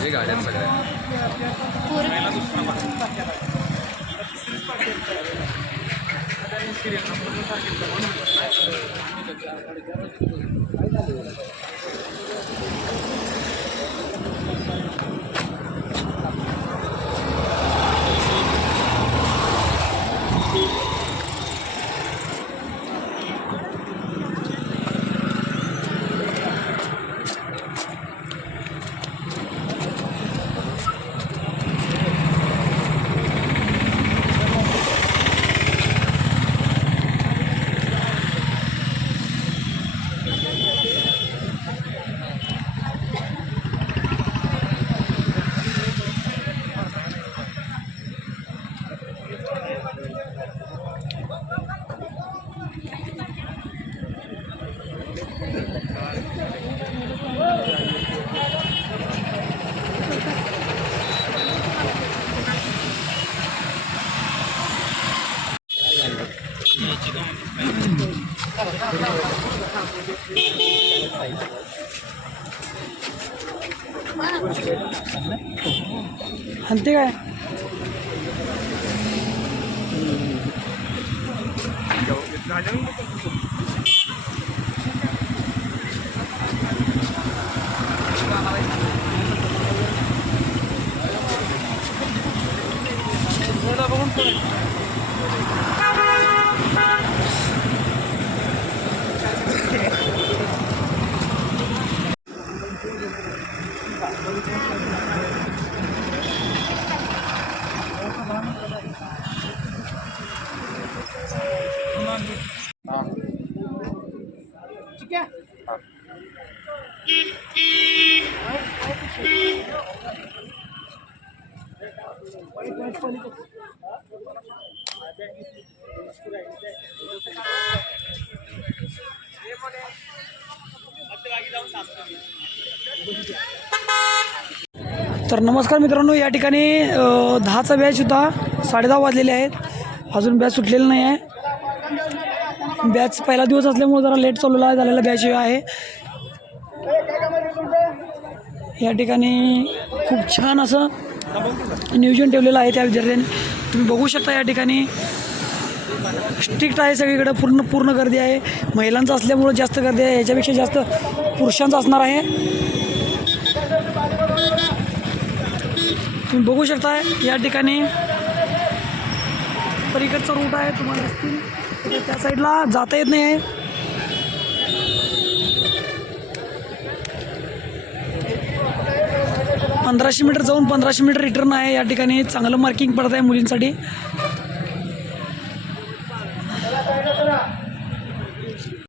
हे गाड्या सगळ्या आणि ते काय तर नमस्कार मित्रांनो, या ठिकाणी 10चा बॅच होता. 10:30 वाजलेले आहेत, अजून बॅच सुटलेलं नाही आहे. बॅच पहिला दिवस असल्यामुळे जरा लेट चालू झालेला बॅच आहे. या ठिकाणी खूप छान असं नियोजन ठेवलेलं आहे त्या विद्यार्थ्यांनी. तुम्ही बघू शकता या ठिकाणी स्ट्रिक्ट आहे सगळीकडे, पूर्ण गर्दी आहे. महिलांचं असल्यामुळे जास्त गर्दी आहे, याच्यापेक्षा जास्त पुरुषांचं असणार आहे. तुम्ही बघू शकता या ठिकाणी पलीकडचा रूट आहे, तुम्हाला दिसतील त्या साईडला जाता येत नाही आहे. $1500 जाऊन $1500 रिटर्न आहे. या ठिकाणी चांगलं मार्किंग पडत आहे मुलींसाठी.